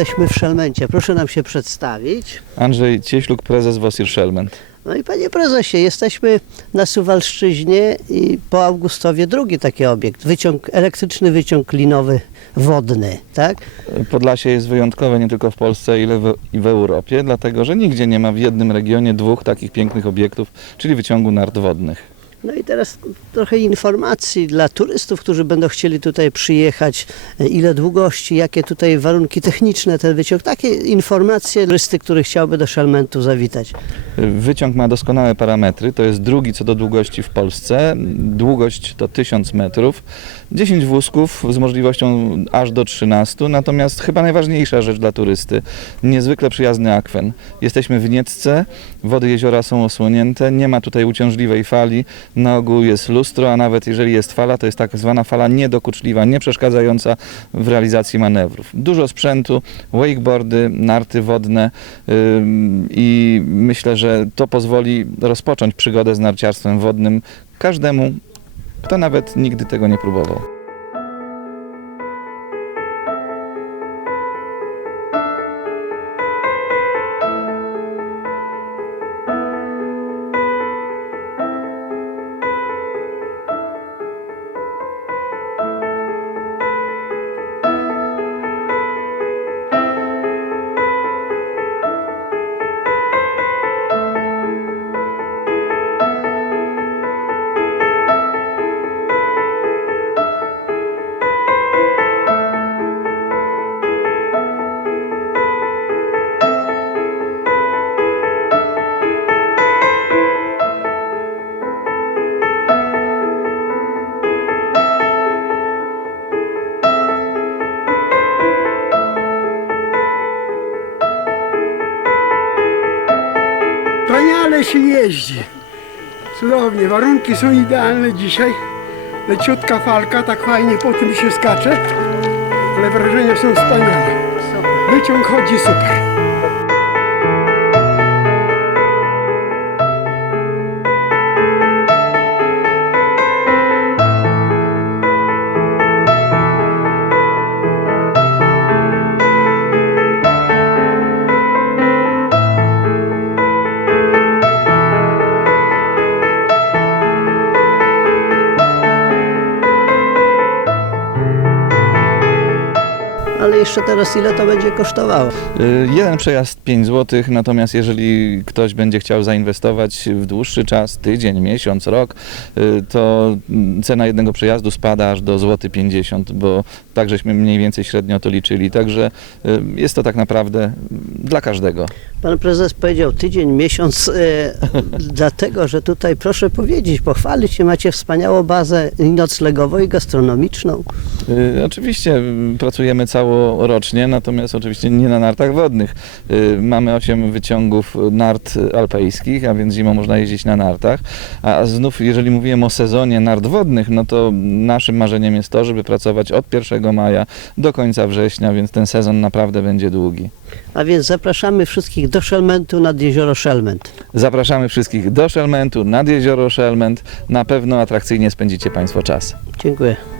jesteśmy w Szelmencie. Proszę nam się przedstawić. Andrzej Cieśluk, prezes Wosir Szelment. No i panie prezesie, jesteśmy na Suwalszczyźnie i po Augustowie drugi taki obiekt. Wyciąg, elektryczny wyciąg linowy wodny, tak? Podlasie jest wyjątkowe nie tylko w Polsce, ile w, i w Europie, dlatego że nigdzie nie ma w jednym regionie dwóch takich pięknych obiektów, czyli wyciągu nart wodnych. No i teraz trochę informacji dla turystów, którzy będą chcieli tutaj przyjechać, ile długości, jakie tutaj warunki techniczne ten wyciąg, takie informacje turysty, który chciałby do Szelmentu zawitać. Wyciąg ma doskonałe parametry, to jest drugi co do długości w Polsce. Długość to 1000 metrów, 10 wózków z możliwością aż do 13, natomiast chyba najważniejsza rzecz dla turysty, niezwykle przyjazny akwen. Jesteśmy w Niecce, wody jeziora są osłonięte, nie ma tutaj uciążliwej fali, na ogół jest lustro, a nawet jeżeli jest fala, to jest tak zwana fala niedokuczliwa, nie przeszkadzająca w realizacji manewrów. Dużo sprzętu, wakeboardy, narty wodne i myślę, że to pozwoli rozpocząć przygodę z narciarstwem wodnym każdemu, kto nawet nigdy tego nie próbował. Się jeździ. Cudownie, warunki są idealne dzisiaj. Leciutka falka, tak fajnie po tym się skacze. Ale wrażenia są wspaniałe. Wyciąg chodzi super. Ale jeszcze teraz ile to będzie kosztowało? Y, Jeden przejazd 5 zł, natomiast jeżeli ktoś będzie chciał zainwestować w dłuższy czas, tydzień, miesiąc, rok, y, to cena jednego przejazdu spada aż do złoty 50, bo tak żeśmy mniej więcej średnio to liczyli. Także y, jest to tak naprawdę dla każdego. Pan prezes powiedział tydzień, miesiąc, dlatego, że tutaj proszę powiedzieć, pochwalić się, macie wspaniałą bazę noclegową i gastronomiczną. Oczywiście y, całorocznie, natomiast oczywiście nie na nartach wodnych. Y, Mamy 8 wyciągów nart alpejskich, a więc zimą można jeździć na nartach. A znów, jeżeli mówiłem o sezonie nart wodnych, no to naszym marzeniem jest to, żeby pracować od 1 maja do końca września, więc ten sezon naprawdę będzie długi. A więc zapraszamy wszystkich do Szelmentu nad jezioro Szelment. Zapraszamy wszystkich do Szelmentu, nad jezioro Szelment. Na pewno atrakcyjnie spędzicie Państwo czas. Dziękuję.